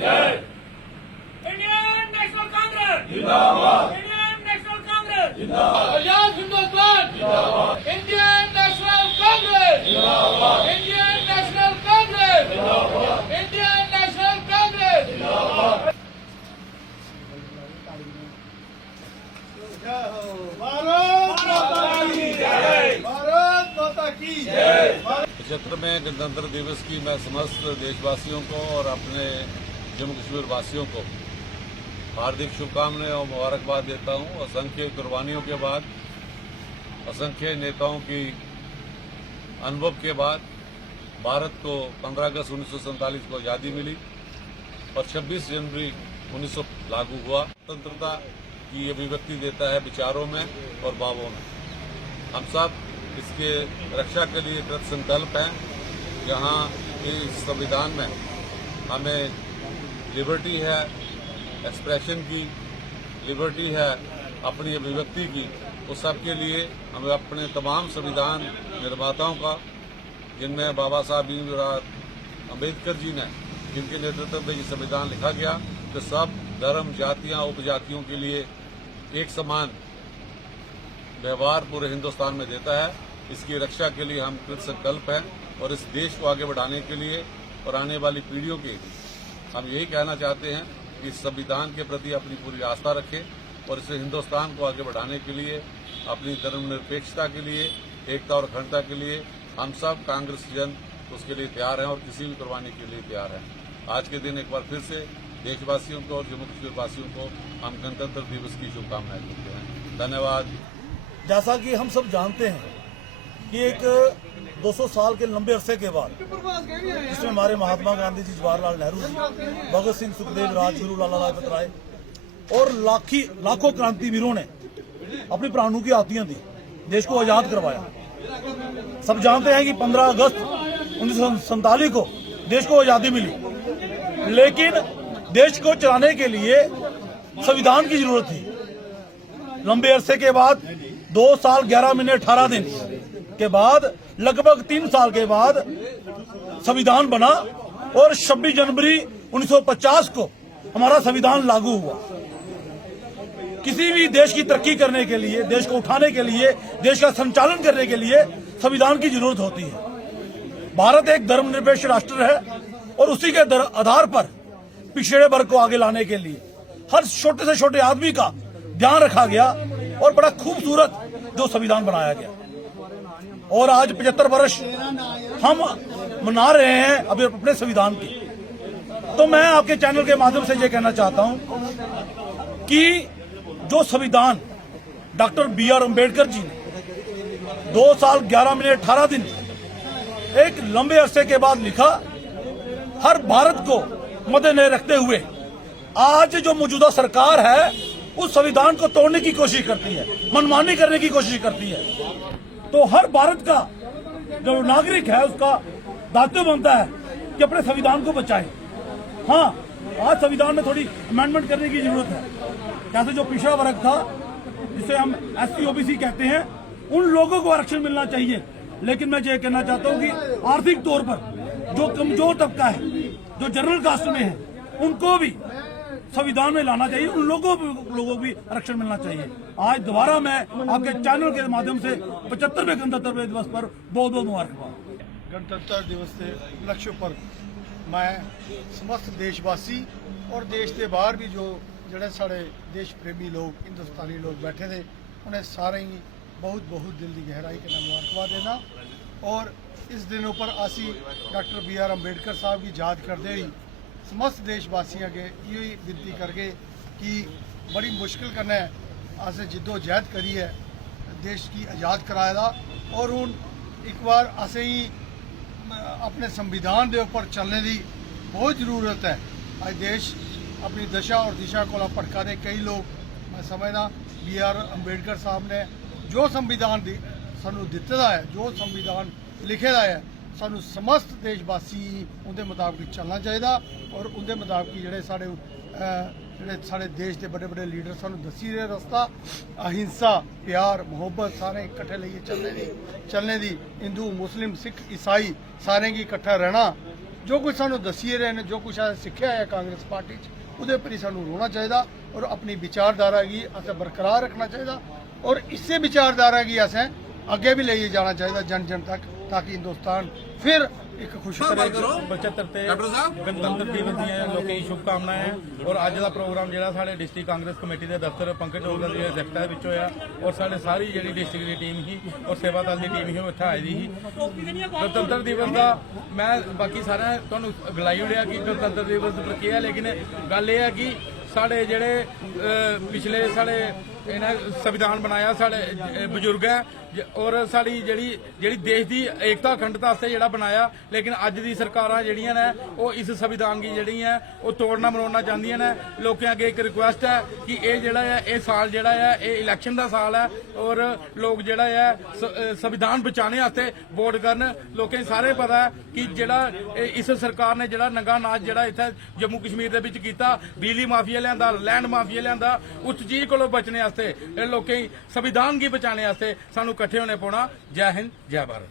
Indian national Congress जिंदाबाद, Indian national Congress जिंदाबाद, आजाद हिंदुस्तान जिंदाबाद, इंडियन नेशनल कांग्रेस जिंदाबाद, इंडियन नेशनल कांग्रेस जिंदाबाद, इंडियन नेशनल कांग्रेस जिंदाबाद। भारत माता की जय। भारत माता की जय। 75वें गणतंत्र दिवस की मैं समस्त देशवासियों को और अपने जम्मू कश्मीर वासियों को हार्दिक शुभकामनाएं और मुबारकबाद देता हूं। असंख्य कुर्बानियों के बाद, असंख्य नेताओं की अनुभव के बाद भारत को 15 अगस्त 1947 को आज़ादी मिली और 26 जनवरी 1900 लागू हुआ। स्वतंत्रता की अभिव्यक्ति देता है विचारों में और भावों में। हम सब इसके रक्षा के लिए कृत संकल्प हैं। जहाँ इस संविधान में हमें लिबर्टी है, एक्सप्रेशन की लिबर्टी है, अपनी अभिव्यक्ति की, उस सब के लिए हमें अपने तमाम संविधान निर्माताओं का, जिनमें बाबा साहब भीमराव अम्बेडकर जी ने, जिनके नेतृत्व में ये संविधान लिखा गया, तो सब धर्म, जातियां, उपजातियों के लिए एक समान व्यवहार पूरे हिंदुस्तान में देता है। इसकी रक्षा के लिए हम कृत संकल्प हैं और इस देश को आगे बढ़ाने के लिए और आने वाली पीढ़ियों के लिए हम यही कहना चाहते हैं कि इस संविधान के प्रति अपनी पूरी आस्था रखें और इसे हिंदुस्तान को आगे बढ़ाने के लिए, अपनी धर्मनिरपेक्षता के लिए, एकता और अखंडता के लिए हम सब कांग्रेस जन उसके लिए तैयार हैं और किसी भी कुर्बानी के लिए तैयार हैं। आज के दिन एक बार फिर से देशवासियों को और जम्मू कश्मीर वासियों को हम गणतंत्र दिवस की शुभकामनाएं देते हैं। धन्यवाद। जैसा कि हम सब जानते हैं कि एक 200 साल के लंबे अरसे के बाद जिसमें हमारे महात्मा गांधी जी, जवाहरलाल नेहरू जी, भगत सिंह, सुखदेव, राजगुरु, लाला लाजपत राय और लाखों क्रांतिवीरों ने अपनी प्राणों की आहुतियां दी, देश को आजाद करवाया। सब जानते हैं कि 15 अगस्त 1947 को देश को आजादी मिली, लेकिन देश को चलाने के लिए संविधान की जरूरत थी। लंबे अरसे के बाद 2 साल 11 महीने 18 दिन के बाद, लगभग 3 साल के बाद संविधान बना और 26 जनवरी 1950 को हमारा संविधान लागू हुआ। किसी भी देश की तरक्की करने के लिए, देश को उठाने के लिए, देश का संचालन करने के लिए संविधान की जरूरत होती है। भारत एक धर्मनिरपेक्ष राष्ट्र है और उसी के आधार पर पिछड़े वर्ग को आगे लाने के लिए हर छोटे से छोटे आदमी का ध्यान रखा गया और बड़ा खूबसूरत जो संविधान बनाया गया। और आज 75 वर्ष हम मना रहे हैं अभी अपने संविधान की। तो मैं आपके चैनल के माध्यम से ये कहना चाहता हूं कि जो संविधान डॉक्टर B.R. अम्बेडकर जी ने 2 साल 11 महीने 18 दिन एक लंबे अरसे के बाद लिखा, हर भारत को मद्देनजर रखते हुए आज जो मौजूदा सरकार है उस संविधान को तोड़ने की कोशिश करती है, मनमानी करने की कोशिश करती है। तो हर भारत का जो नागरिक है उसका दायित्व बनता है कि अपने संविधान को बचाए। हाँ, आज संविधान में थोड़ी अमेंडमेंट करने की जरूरत है। जैसे जो पिछड़ा वर्ग था, जिसे हम SC OBC कहते हैं, उन लोगों को आरक्षण मिलना चाहिए। लेकिन मैं ये कहना चाहता हूँ कि आर्थिक तौर पर जो कमजोर तबका है, जो जनरल कास्ट में है, उनको भी संविधान में लाना चाहिए, उन लोगों को भी आरक्षण मिलना चाहिए। आज दोबारा मैं आपके चैनल के माध्यम से 75वें गणतंत्र दिवस पर बहुत बहुत मुबारकबाद। गणतंत्र दिवस के उपलक्ष्य पर मैं समस्त देशवासी और देश के बाहर भी जो जड़े साढ़े देश प्रेमी लोग, हिंदुस्तानी लोग बैठे थे, उन्हें सारे ही बहुत बहुत दिल की गहराई के नाम मुबारकबाद देना। और इस दिनों पर असी डॉक्टर B.R. अम्बेडकर साहब की याद करते हुए समस्त देशवासियों के ये विनती करके कि बड़ी मुश्किल कन्नै असें जिद्दोजहद करी है देश की आज़ाद कराए दा, और हूँ एक बार असें ही अपने संविधान के ऊपर चलने की बहुत ज़रूरत है। आज देश अपनी दशा और दिशा को भटका दे कई लोग। मैं समझदा B.R. अम्बेडकर साहब ने जो संविधान सानू दिते दा है, जो संविधान लिखे दा है, सानू समस्त देशवासी उनके मुताबिक चलना चाहिए और उनके मुताबिक जोड़े साढ़े देश के बड़े बड़े लीडर सानू दसी रहे रास्ता, अहिंसा, प्यार, मुहब्बत सारे इकट्ठे लेके चलने दी हिंदू, मुस्लिम, सिख, ईसाई सारे की इकट्ठा रहना ਜੋ ਕੁਝ ਸਾਨੂੰ ਦੱਸੀ ਰਹੇ ਨੇ, ਜੋ ਕੁਝ ਅਸੀਂ ਸਿੱਖਿਆ ਹੈ ਕਾਂਗਰਸ ਪਾਰਟੀ 'ਚ, ਉਹਦੇ ਉੱਪਰ ਹੀ ਸਾਨੂੰ ਰੋਣਾ ਚਾਹੀਦਾ ਔਰ ਆਪਣੀ ਵਿਚਾਰधारा की असें बरकरार रखना चाहिए और इससे विचारधारा की असें अगे भी ले जाना चाहिए जन जन तक, ताकि हिंदुस्तान फिर एक खुश करे। 75 ਤੇ ਗਣਤੰਤਰ ਦਿਵਸ ਦੀਆਂ ਲੋਕਾਂ ਦੀ ਸ਼ੁਭਕਾਮਨਾਵਾਂ ਔਰ ਅੱਜ ਦਾ ਪ੍ਰੋਗਰਾਮ ਜਿਹੜਾ ਸਾਡੇ ਡਿਸਟ੍ਰਿਕਟ ਕਾਂਗਰਸ ਕਮੇਟੀ ਦੇ ਦਫ਼ਤਰ ਪੰਕਜ ਚੌਧਰੀ ਦੀ ਅਧਿਕਸ਼ਤਾ ਵਿੱਚ ਹੋਇਆ ਔਰ ਸਾਡੇ ਸਾਰੀ ਜਿਹੜੀ ਡਿਸਟ੍ਰਿਕਟ ਦੀ ਟੀਮ ਸੀ ਔਰ ਸੇਵਾ ਦਲ ਦੀ ਟੀਮ ਸੀ ਉਹ ਇੱਥੇ ਆਈ ਦੀ ਸੀ। ਗਣਤੰਤਰ ਦਿਵਸ ਦਾ ਮੈਂ ਬਾਕੀ ਸਾਰਿਆਂ ਤੁਹਾਨੂੰ ਗਲਾਈ ਉੜਿਆ ਕਿ ਗਣਤੰਤਰ ਦਿਵਸ ਪਰ ਕੀ ਹੈ, ਲੇਕਿਨ ਗੱਲ ਇਹ ਹੈ ਕਿ ਸਾਡੇ ਜਿਹੜੇ ਪਿਛਲੇ ਸਾਡੇ ਇਹਨਾਂ ਸੰਵਿਧਾਨ ਬਣਾਇਆ ਸਾਡੇ ਬਜ਼ੁਰਗ ਹੈ ਔਰ ਸਾਡੀ ਜਿਹੜੀ ਦੇਸ਼ ਦੀ ਏਕਤਾ ਅਖੰਡਤਾ ਵਾਸਤੇ ਜਿਹੜਾ ਬਣਾਇਆ, ਲੇਕਿਨ ਅੱਜ ਦੀ ਸਰਕਾਰਾਂ ਜਿਹੜੀਆਂ ਨੇ ਉਹ ਇਸ ਸੰਵਿਧਾਨ ਦੀ ਜਿਹੜੀਆਂ ਉਹ ਤੋੜਨਾ ਮਰੋੜਨਾ ਚਾਹੁੰਦੀਆਂ ਨੇ। ਲੋਕਾਂ ਅੱਗੇ ਇੱਕ ਰਿਕੁਐਸਟ ਹੈ ਕਿ ਇਹ ਜਿਹੜਾ ਹੈ ਇਹ ਸਾਲ ਜਿਹੜਾ ਹੈ ਇਹ ਇਲੈਕਸ਼ਨ ਦਾ ਸਾਲ ਹੈ ਔਰ ਲੋਕ ਜਿਹੜਾ ਹੈ ਸੰਵਿਧਾਨ ਬਚਾਉਣੇ ਵਾਸਤੇ ਵੋਟ ਕਰਨ। ਲੋਕਾਂ ਨੂੰ ਸਾਰੇ ਪਤਾ ਹੈ ਕਿ ਜਿਹੜਾ ਇਸ ਸਰਕਾਰ ਨੇ ਜਿਹੜਾ ਨੰਗਾ ਨਾਚ ਜਿਹੜਾ ਇੱਥੇ ਜੰਮੂ ਕਸ਼ਮੀਰ ਦੇ ਵਿੱਚ ਕੀਤਾ, ਬਿਜਲੀ ਮਾਫੀਆ ਲਿਆਂਦਾ, ਲੈਂਡ ਮਾਫੀਆ ਲਿਆਂਦਾ, ਉਸ ਚੀਜ਼ ਕੋਲੋਂ ਬਚਣੇ ਵਾਸਤੇ ਇਹ ਲੋਕਾਂ ਸੰਵਿਧਾਨ ਕੀ ਬਚਾਉਣੇ ਵਾਸਤੇ ਸਾਨੂੰ ਇਕੱਠੇ ਹੋਣੇ ਪਾਉਣਾ। ਜੈ ਹਿੰਦ, ਜੈ ਭਾਰਤ।